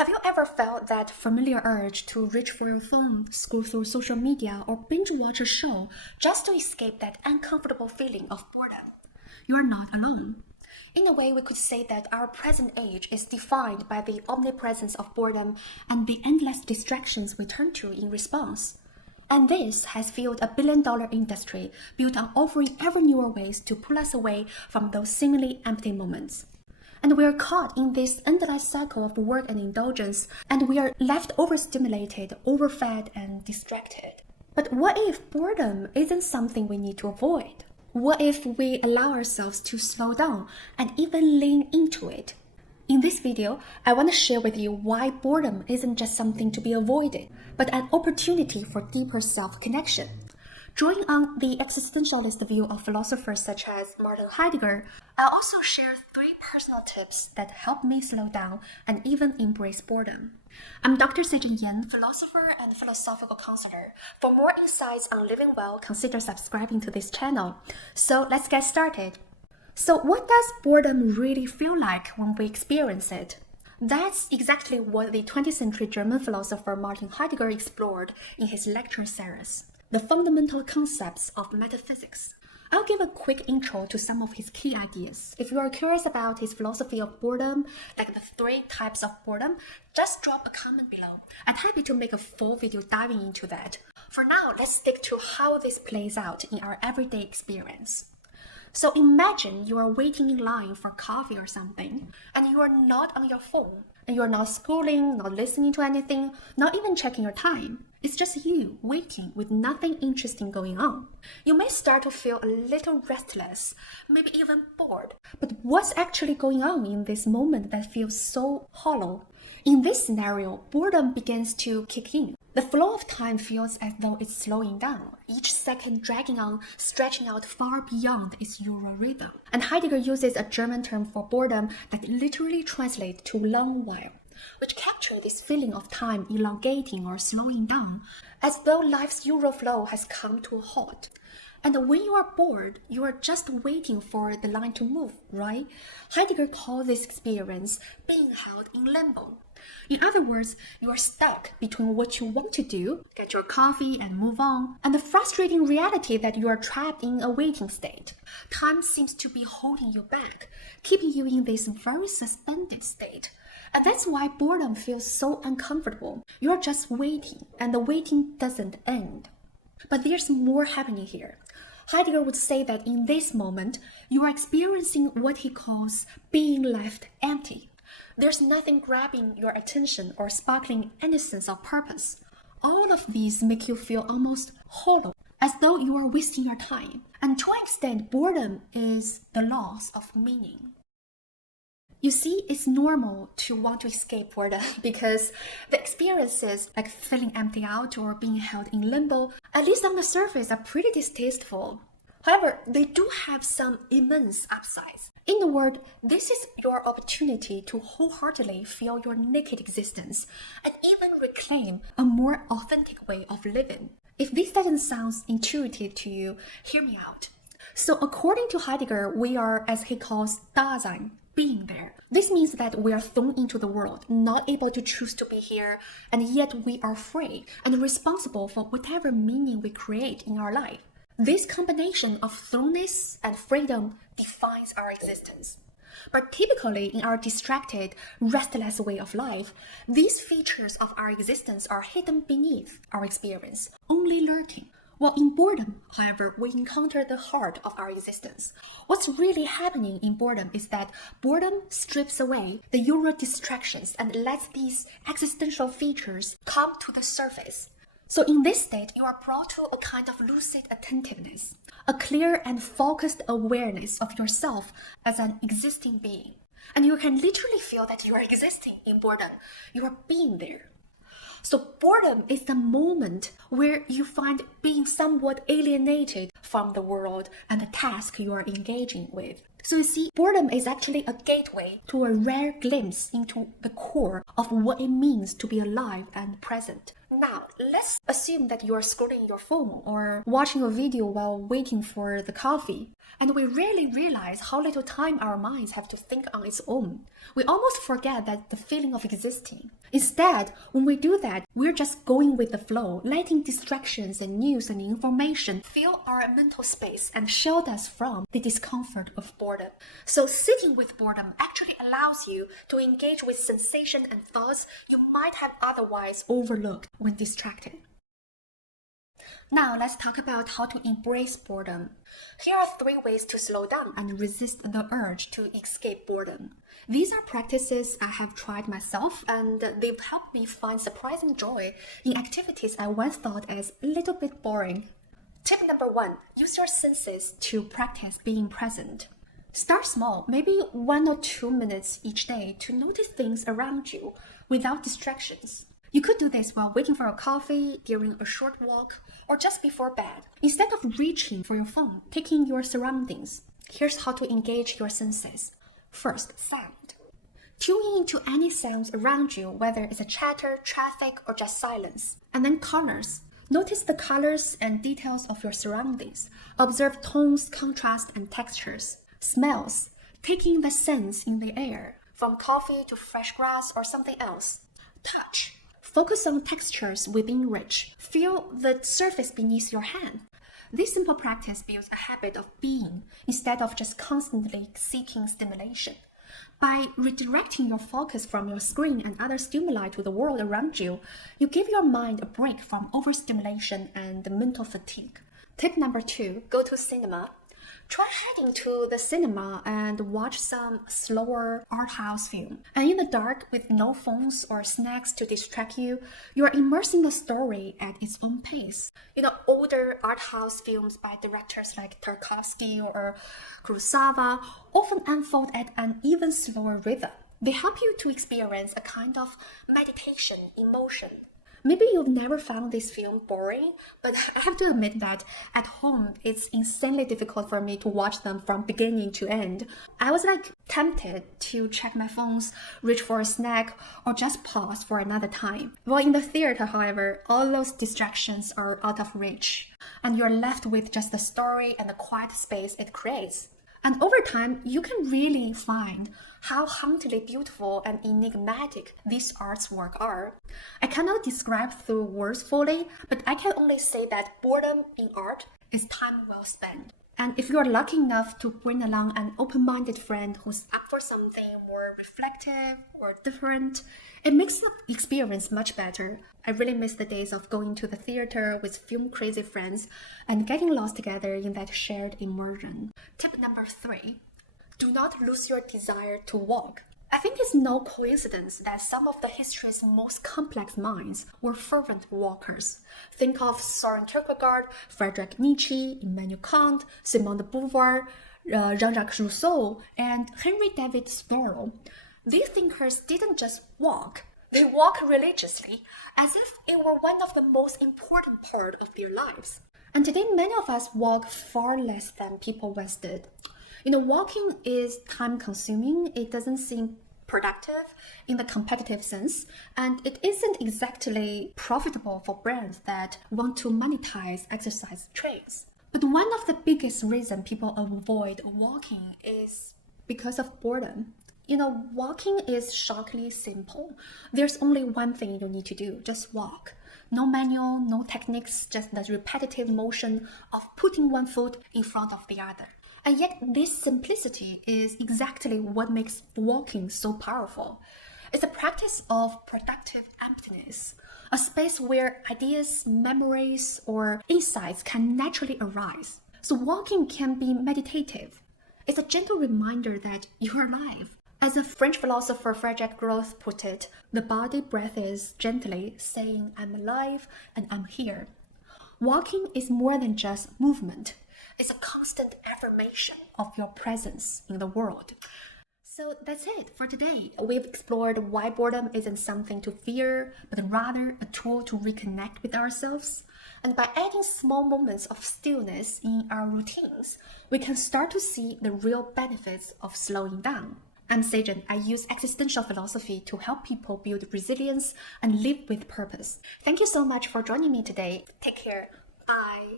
Have you ever felt that familiar urge to reach for your phone, scroll through social media, or binge watch a show just to escape that uncomfortable feeling of boredom? You are not alone. In a way, we could say that our present age is defined by the omnipresence of boredom and the endless distractions we turn to in response. And this has fueled a billion-dollar industry built on offering ever newer ways to pull us away from those seemingly empty moments. And we are caught in this endless cycle of work and indulgence, and we are left overstimulated, overfed, and distracted. But what if boredom isn't something we need to avoid? What if we allow ourselves to slow down and even lean into it? In this video, I want to share with you why boredom isn't just something to be avoided, but an opportunity for deeper self-connection. Drawing on the existentialist view of philosophers such as Martin Heidegger, I'll also share 3 personal tips that help me slow down and even embrace boredom. I'm Dr. Sijin Yan, philosopher and philosophical counselor. For more insights on living well, consider subscribing to this channel. So let's get started. So what does boredom really feel like when we experience it? That's exactly what the 20th century German philosopher Martin Heidegger explored in his lecture series, The Fundamental Concepts of Metaphysics. I'll give a quick intro to some of his key ideas. If you are curious about his philosophy of boredom, like the 3 types of boredom, just drop a comment below. I'm happy to make a full video diving into that. For now, let's stick to how this plays out in our everyday experience. So imagine you are waiting in line for coffee or something, and you are not on your phone, and you are not scrolling, not listening to anything, not even checking your time. It's just you waiting with nothing interesting going on. You may start to feel a little restless, maybe even bored. But what's actually going on in this moment that feels so hollow? In this scenario, boredom begins to kick in. The flow of time feels as though it's slowing down, each second dragging on, stretching out far beyond its usual rhythm. And Heidegger uses a German term for boredom that literally translates to long while, which captures this feeling of time elongating or slowing down, as though life's usual flow has come to a halt. And when you are bored, you are just waiting for the line to move, right? Heidegger calls this experience being held in limbo. In other words, you are stuck between what you want to do, get your coffee and move on, and the frustrating reality that you are trapped in a waiting state. Time seems to be holding you back, keeping you in this very suspended state. And that's why boredom feels so uncomfortable. You are just waiting, and the waiting doesn't end. But there's more happening here. Heidegger would say that in this moment, you are experiencing what he calls being left empty. There's nothing grabbing your attention or sparkling any sense of purpose. All of these make you feel almost hollow, as though you are wasting your time. And to an extent, boredom is the loss of meaning. You see, it's normal to want to escape boredom because the experiences like feeling empty out or being held in limbo, at least on the surface, are pretty distasteful. However, they do have some immense upsides. In a word, this is your opportunity to wholeheartedly feel your naked existence and even reclaim a more authentic way of living. If this doesn't sound intuitive to you, hear me out. So according to Heidegger, we are, as he calls, Dasein, being there. This means that we are thrown into the world, not able to choose to be here, and yet we are free and responsible for whatever meaning we create in our life. This combination of thrownness and freedom defines our existence. But typically, in our distracted, restless way of life, these features of our existence are hidden beneath our experience, only lurking. While in boredom, however, we encounter the heart of our existence. What's really happening in boredom is that boredom strips away the usual distractions and lets these existential features come to the surface. So in this state, you are brought to a kind of lucid attentiveness, a clear and focused awareness of yourself as an existing being. And you can literally feel that you are existing in boredom. You are being there. So boredom is the moment where you find being somewhat alienated from the world and the task you are engaging with. So you see, boredom is actually a gateway to a rare glimpse into the core of what it means to be alive and present. Now, let's assume that you are scrolling your phone or watching a video while waiting for the coffee, and we rarely realize how little time our minds have to think on its own. We almost forget that the feeling of existing. Instead, when we do that, we're just going with the flow, letting distractions and news and information fill our mental space and shield us from the discomfort of boredom. So sitting with boredom actually allows you to engage with sensation and thoughts you might have otherwise overlooked when distracted. Now let's talk about how to embrace boredom. Here are 3 ways to slow down and resist the urge to escape boredom. These are practices I have tried myself, and they've helped me find surprising joy in activities I once thought as a little bit boring. Tip number 1, use your senses to practice being present. Start small, maybe 1 or 2 minutes each day to notice things around you without distractions. You could do this while waiting for a coffee, during a short walk, or just before bed. Instead of reaching for your phone, take in your surroundings. Here's how to engage your senses. First, sound. Tune into any sounds around you, whether it's a chatter, traffic, or just silence. And then colors. Notice the colors and details of your surroundings. Observe tones, contrast, and textures. Smells. Take in the scents in the air, from coffee to fresh grass or something else. Touch. Focus on textures within reach. Feel the surface beneath your hand. This simple practice builds a habit of being instead of just constantly seeking stimulation. By redirecting your focus from your screen and other stimuli to the world around you, you give your mind a break from overstimulation and mental fatigue. Tip number 2, go to cinema. Try heading to the cinema and watch some slower art house film. And in the dark, with no phones or snacks to distract you, you are immersing the story at its own pace. Older art house films by directors like Tarkovsky or Kurosawa often unfold at an even slower rhythm. They help you to experience a kind of meditation emotion. Maybe you've never found this film boring, but I have to admit that at home, it's insanely difficult for me to watch them from beginning to end. I was tempted to check my phones, reach for a snack, or just pause for another time. While in the theater, however, all those distractions are out of reach, and you're left with just the story and the quiet space it creates. And over time, you can really find how hauntingly beautiful and enigmatic these artworks are. I cannot describe through words fully, but I can only say that boredom in art is time well spent. And if you're lucky enough to bring along an open-minded friend who's up for something more reflective or different, it makes the experience much better. I really miss the days of going to the theater with film-crazy friends and getting lost together in that shared immersion. Tip number 3, do not lose your desire to walk. I think it's no coincidence that some of the history's most complex minds were fervent walkers. Think of Soren Kierkegaard, Friedrich Nietzsche, Immanuel Kant, Simone de Beauvoir, Jean-Jacques Rousseau, and Henry David Thoreau. These thinkers didn't just walk, they walked religiously, as if it were one of the most important part of their lives. And today, many of us walk far less than people once did. Walking is time-consuming. It doesn't seem productive in the competitive sense, and it isn't exactly profitable for brands that want to monetize exercise trains. But one of the biggest reasons people avoid walking is because of boredom. Walking is shockingly simple. There's only one thing you need to do, just walk. No manual, no techniques, just the repetitive motion of putting one foot in front of the other. And yet this simplicity is exactly what makes walking so powerful. It's a practice of productive emptiness, a space where ideas, memories, or insights can naturally arise. So walking can be meditative. It's a gentle reminder that you're alive. As the French philosopher Frédéric Groth put it, the body breathes gently, saying, I'm alive and I'm here. Walking is more than just movement. It's a constant affirmation of your presence in the world. So that's it for today. We've explored why boredom isn't something to fear, but rather a tool to reconnect with ourselves. And by adding small moments of stillness in our routines, we can start to see the real benefits of slowing down. I'm Sijin. I use existential philosophy to help people build resilience and live with purpose. Thank you so much for joining me today. Take care. Bye.